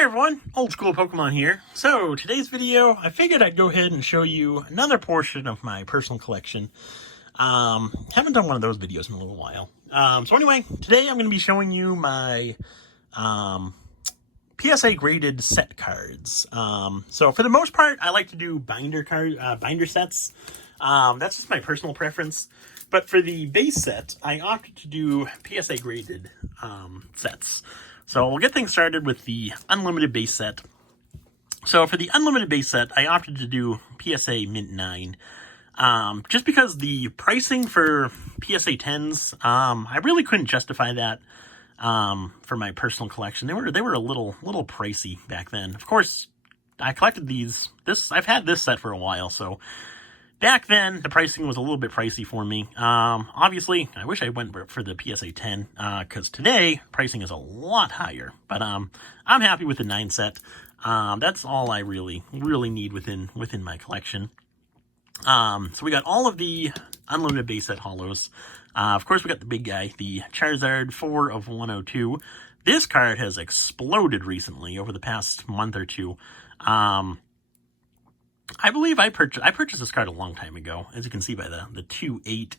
Hey everyone, Old School Pokemon here. So, today's video, I figured I'd go ahead and show you another portion of my personal collection. Haven't done one of those videos in a little while. So anyway, today I'm going to be showing you my PSA graded set cards. So for the most part, I like to do binder sets. That's just my personal preference. But for the base set, I opted to do PSA graded sets. So we'll get things started with the unlimited base set. So for the unlimited base set, I opted to do PSA Mint 9. Just because the pricing for PSA 10s, I really couldn't justify that for my personal collection. They were a little pricey back then. Of course, I collected I've had this set for a while, so back then, the pricing was a little bit pricey for me. Obviously, I wish I went for the PSA 10, because today, pricing is a lot higher. But I'm happy with the 9 set. That's all I really need within my collection. So we got all of the unlimited base set holos. Of course, we got the big guy, the Charizard 4 of 102. This card has exploded recently over the past month or two. I believe I purchased this card a long time ago, as you can see by the 2.8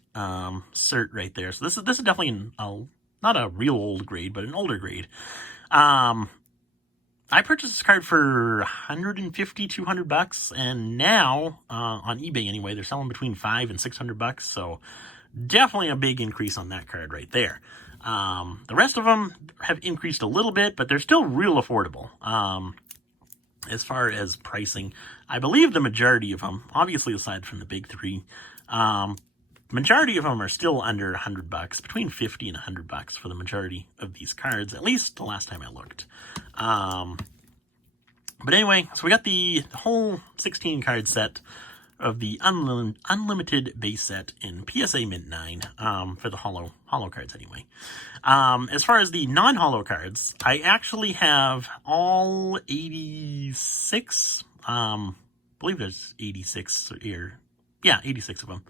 cert right there. So this is definitely not a real old grade, but an older grade. I purchased this card for $150, $200, and now on eBay anyway, they're selling between $500 and $600. So definitely a big increase on that card right there. The rest of them have increased a little bit, but they're still real affordable. As far as pricing, I believe the majority of them, obviously aside from the big three, majority of them are still under $100, between $50 and $100 for the majority of these cards, at least the last time I looked. But anyway, so we got the whole 16 card set of the unlimited base set in PSA Mint 9, for the holo cards anyway. As far as the non-holo cards, I actually have all 86, I believe there's 86 here. Yeah, 86 of them.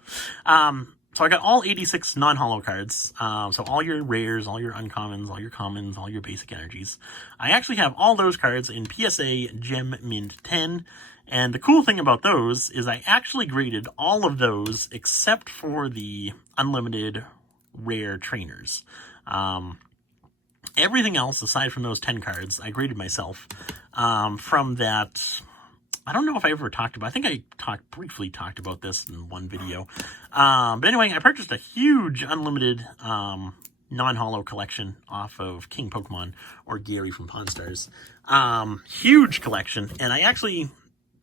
So I got all 86 non-holo cards. So all your rares, all your uncommons, all your commons, all your basic energies. I actually have all those cards in PSA Gem Mint 10. And the cool thing about those is I actually graded all of those except for the unlimited rare trainers. Everything else, aside from those 10 cards, I graded myself. From that, I don't know if I ever talked about, I think I briefly talked about this in one video. But anyway, I purchased a huge unlimited non-holo collection off of King Pokemon, or Gary from Pawn Stars. Huge collection, and I actually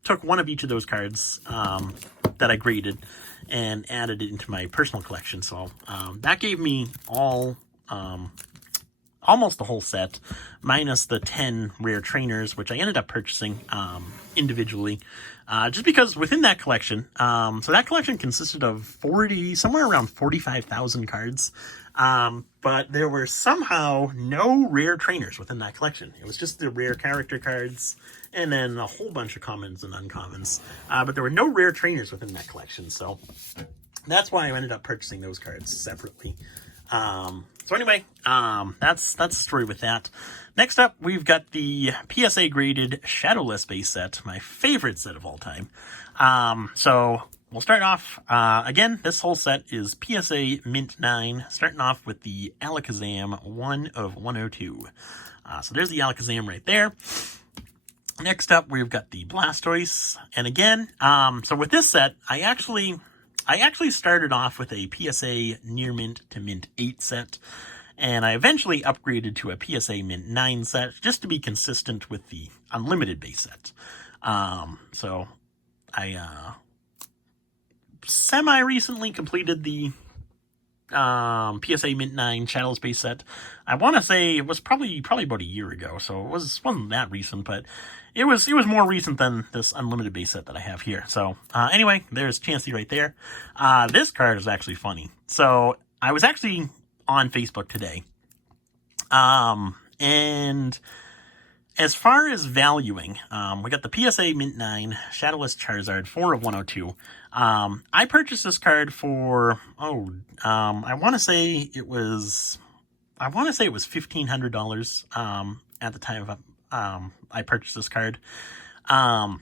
took one of each of those cards that I graded and added it into my personal collection. So that gave me almost the whole set, minus the 10 rare trainers, which I ended up purchasing individually, just because within that collection, so that collection consisted of somewhere around 45,000 cards, but there were somehow no rare trainers within that collection. It was just the rare character cards, and then a whole bunch of commons and uncommons, but there were no rare trainers within that collection, so that's why I ended up purchasing those cards separately. So anyway, that's the story with that. Next up, we've got the PSA graded Shadowless base set, my favorite set of all time. So we'll start off, again, this whole set is PSA Mint 9, starting off with the Alakazam 1 of 102. So there's the Alakazam right there. Next up, we've got the Blastoise. And again, so with this set, I actually started off with a PSA Near Mint to Mint 8 set, and I eventually upgraded to a PSA Mint 9 set, just to be consistent with the unlimited base set. So I semi-recently completed the PSA Mint 9 Shadowless base set. I want to say it was probably about a year ago, so it wasn't that recent, but it was more recent than this unlimited base set that I have here. So anyway, there's Chansey right there. This card is actually funny. So I was actually on Facebook today, and as far as valuing, we got the PSA Mint 9 Shadowless Charizard 4 of 102. I purchased this card for, I want to say it was $1,500 at the time I purchased this card. And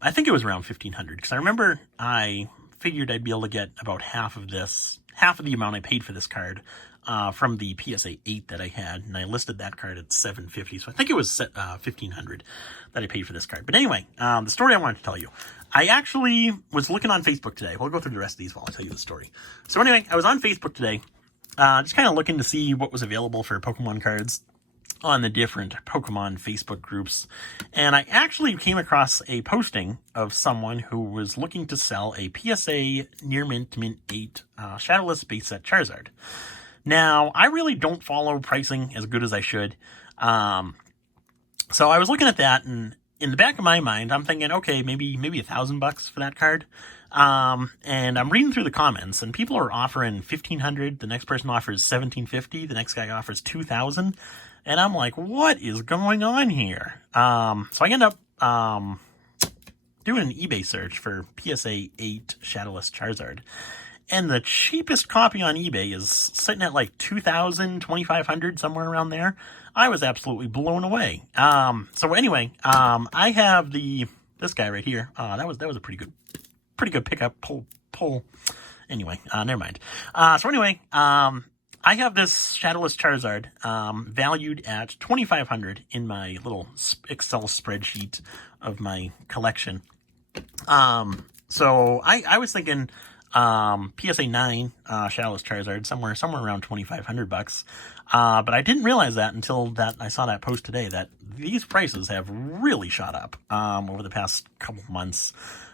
I think it was around 1,500 because I remember I figured I'd be able to get about half of the amount I paid for this card from the PSA 8 that I had, and I listed that card at $750. So I think it was $1,500 that I paid for this card. But anyway, the story I wanted to tell you. I actually was looking on Facebook today. We'll go through the rest of these while I tell you the story. So anyway, I was on Facebook today, just kind of looking to see what was available for Pokemon cards on the different Pokemon Facebook groups. And I actually came across a posting of someone who was looking to sell a PSA Near Mint to Mint 8 Shadowless base set Charizard. Now, I really don't follow pricing as good as I should. So I was looking at that, and in the back of my mind, I'm thinking, okay, maybe $1,000 for that card. And I'm reading through the comments, and people are offering $1,500. The next person offers $1,750. The next guy offers $2,000. And I'm like, what is going on here? So I end up doing an eBay search for PSA 8 Shadowless Charizard. And the cheapest copy on eBay is sitting at like $2,000, $2,500, somewhere around there. I was absolutely blown away. So anyway, I have this guy right here. That was a pretty good pickup pull. Anyway, never mind. So anyway, I have this Shadowless Charizard valued at $2,500 in my little Excel spreadsheet of my collection. So I was thinking PSA 9 Shadowless Charizard somewhere around $2,500. But I didn't realize that until that I saw that post today, that these prices have really shot up over the past couple of months.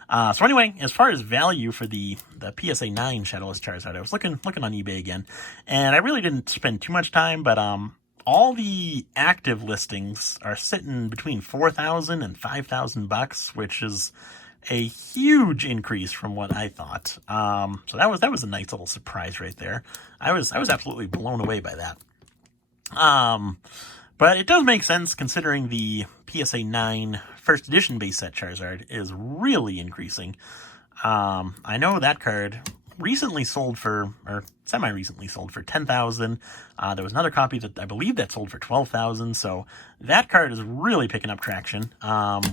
So anyway, as far as value for the PSA 9 Shadowless Charizard, I was looking on eBay again, and I really didn't spend too much time, but all the active listings are sitting between $4,000 and $5,000, which is a huge increase from what I thought. So that was a nice little surprise right there. I was absolutely blown away by that. But it does make sense considering the PSA 9 first edition base set Charizard is really increasing. I know that card recently sold for, or semi-recently sold for $10,000. There was another copy that I believe that sold for $12,000. So that card is really picking up traction.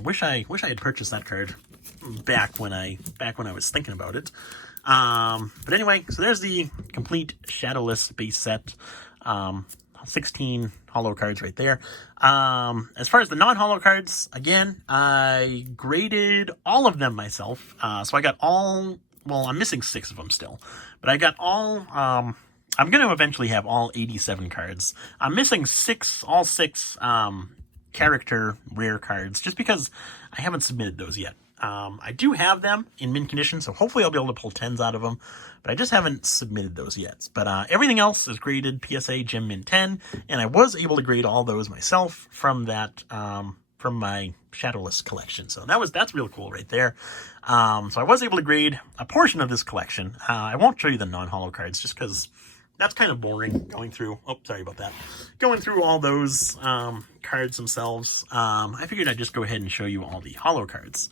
Wish I had purchased that card back when I was thinking about it. But anyway, so there's the complete Shadowless base set. 16 holo cards right there. As far as the non-holo cards, again, I graded all of them myself. So I got all, well, I'm missing 6 of them still, but I got all, I'm going to eventually have all 87 cards. I'm missing all six character rare cards just because I haven't submitted those yet. I do have them in mint condition, so hopefully I'll be able to pull 10s out of them, but I just haven't submitted those yet. But everything else is graded PSA Gem Mint 10, and I was able to grade all those myself from that, from my Shadowless collection. So that's real cool right there. So I was able to grade a portion of this collection. I won't show you the non-holo cards just because that's kind of boring going through. Oh, sorry about that. Going through all those cards themselves. I figured I'd just go ahead and show you all the holo cards.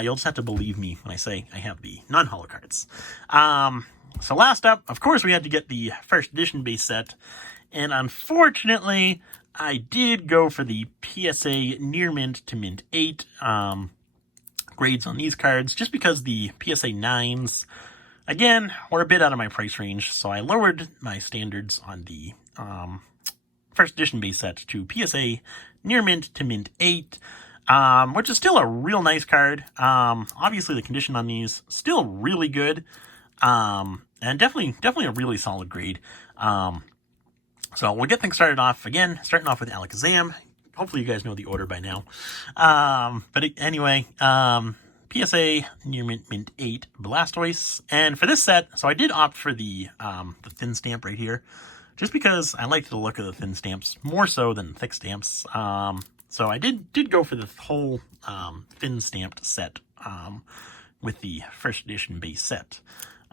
You'll just have to believe me when I say I have the non-holo cards. So last up, of course, we had to get the first edition base set. And unfortunately, I did go for the PSA Near Mint to Mint 8 grades on these cards, just because the PSA 9s, again, were a bit out of my price range, so I lowered my standards on the first edition base set to PSA Near Mint to Mint 8, which is still a real nice card. Obviously, the condition on these still really good, and definitely a really solid grade. So we'll get things started off, again, starting off with Alakazam. Hopefully you guys know the order by now. Anyway, PSA Near Mint Mint 8 Blastoise. And for this set, so I did opt for the thin stamp right here, just because I liked the look of the thin stamps more so than thick stamps. So I did go for the whole thin stamped set with the first edition base set.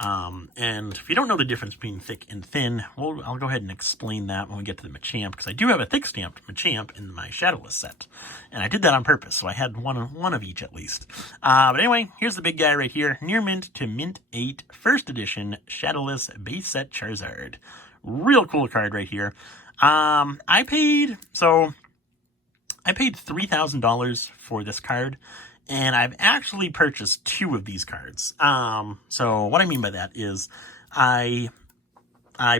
And if you don't know the difference between thick and thin, I'll go ahead and explain that when we get to the Machamp, because I do have a thick stamped Machamp in my Shadowless set, and I did that on purpose, so I had one of each at least. But anyway, here's the big guy right here, Near Mint to Mint 8 first edition Shadowless base set Charizard. Real cool card right here. I paid, so I paid $3,000 for this card, and I've actually purchased 2 of these cards. So what I mean by that is I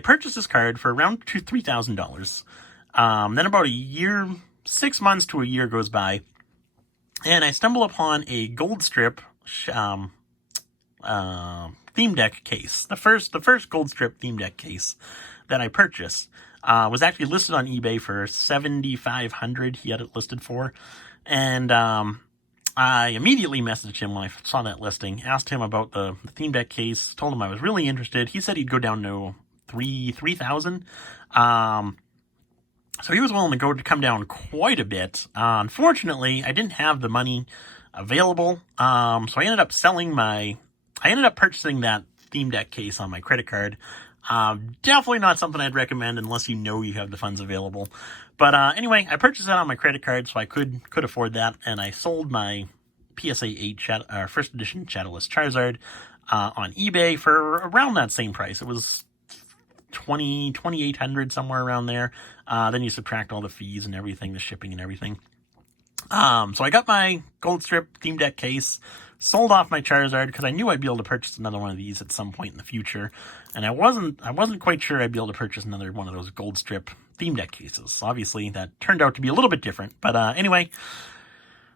purchased this card for around $3,000. Then about a year, 6 months to a year goes by, and I stumble upon a gold strip theme deck case. The first gold strip theme deck case that I purchased was actually listed on eBay for $7,500. He had it listed for, and I immediately messaged him when I saw that listing, asked him about the theme deck case, told him I was really interested. He said he'd go down to $3,000. So he was willing to come down quite a bit. Unfortunately, I didn't have the money available, so I ended up purchasing that theme deck case on my credit card. Definitely not something I'd recommend unless you know you have the funds available. But anyway, I purchased that on my credit card, so I could afford that, and I sold my PSA 8 first edition Shadowless Charizard on eBay for around that same price. It was $2,800, somewhere around there. Then you subtract all the fees and everything, the shipping and everything. So I got my gold strip theme deck case, sold off my Charizard because I knew I'd be able to purchase another one of these at some point in the future, and I wasn't quite sure I'd be able to purchase another one of those gold strip theme deck cases. Obviously, that turned out to be a little bit different, but anyway.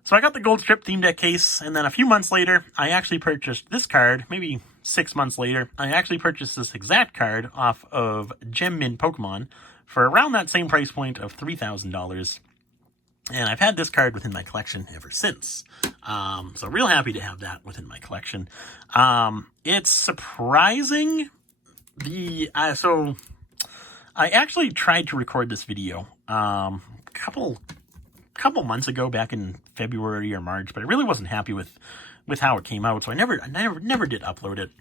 So I got the gold strip theme deck case, and then a few months later, I actually purchased this card. Maybe 6 months later, I actually purchased this exact card off of Gem Mint Pokemon for around that same price point of $3,000. And I've had this card within my collection ever since. So real happy to have that within my collection. It's surprising. So I actually tried to record this video couple months ago, back in February or March, but I really wasn't happy with how it came out, so I never did upload it.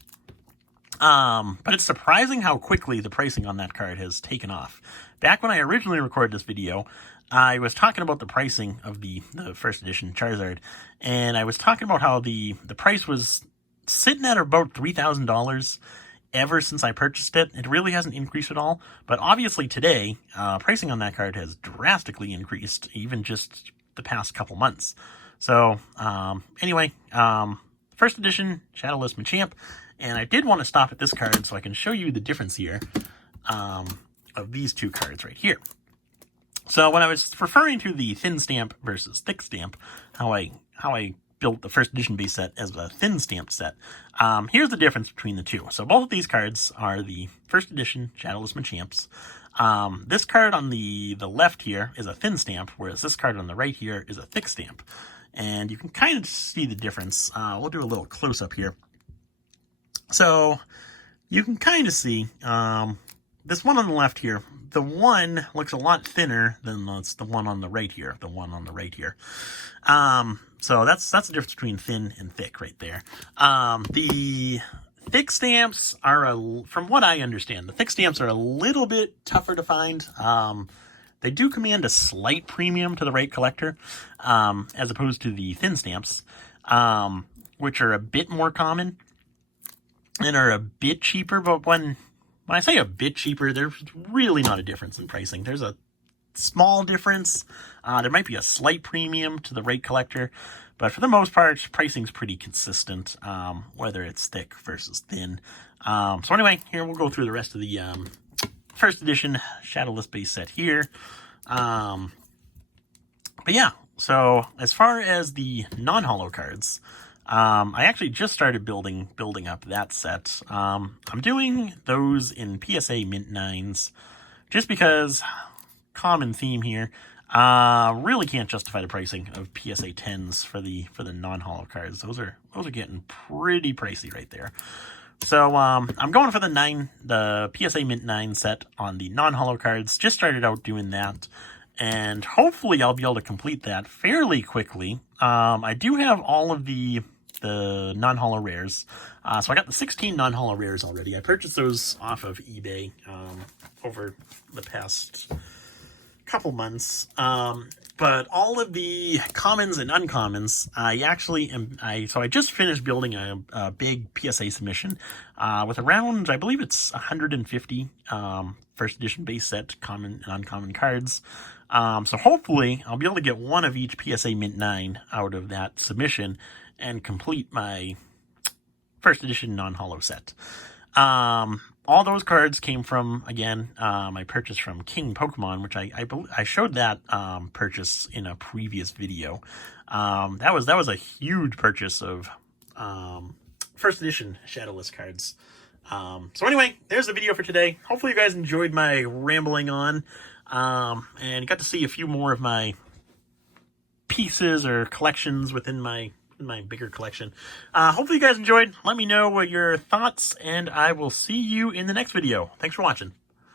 But it's surprising how quickly the pricing on that card has taken off. Back when I originally recorded this video, I was talking about the pricing of the first edition Charizard, and I was talking about how the price was sitting at about $3,000 ever since I purchased it. It really hasn't increased at all, but obviously today, pricing on that card has drastically increased, even just the past couple months. So, anyway, first edition Shadowless Machamp, and I did want to stop at this card so I can show you the difference here of these 2 cards right here. So when I was referring to the thin stamp versus thick stamp, how I built the first edition base set as a thin stamped set, here's the difference between the 2. So both of these cards are the first edition Shadowless Machamps. This card on the left here is a thin stamp, whereas this card on the right here is a thick stamp. And you can kind of see the difference. We'll do a little close-up here. So you can kind of see this one on the left here. The one looks a lot thinner than the one on the right here. So that's the difference between thin and thick right there. The thick stamps are, from what I understand, the thick stamps are a little bit tougher to find. They do command a slight premium to the right collector, as opposed to the thin stamps, which are a bit more common and are a bit cheaper. But when I say a bit cheaper, there's really not a difference in pricing. There's a small difference. There might be a slight premium to the right collector, but for the most part, pricing's pretty consistent, whether it's thick versus thin. So anyway, here we'll go through the rest of the first edition Shadowless base set here. But yeah, so as far as the non-holo cards, I actually just started building up that set. I'm doing those in PSA Mint 9s, just because, common theme here, really can't justify the pricing of PSA 10s for the non-holo cards. Those are getting pretty pricey right there. So I'm going for the PSA Mint 9 set on the non-holo cards. Just started out doing that, and hopefully I'll be able to complete that fairly quickly. I do have all of the non-holo rares. So I got the 16 non-holo rares already. I purchased those off of eBay over the past couple months. But all of the commons and uncommons, so I just finished building a big PSA submission with around, I believe it's 150 first edition base set common and uncommon cards. So hopefully I'll be able to get one of each PSA Mint 9 out of that submission and complete my first edition non-holo set. All those cards came from, again, my purchase from King Pokemon, which I showed that purchase in a previous video. That was a huge purchase of first edition Shadowless cards. So anyway, there's the video for today. Hopefully you guys enjoyed my rambling on, and got to see a few more of my pieces or collections within my bigger collection. Hopefully you guys enjoyed. Let me know what your thoughts, and I will see you in the next video. Thanks for watching.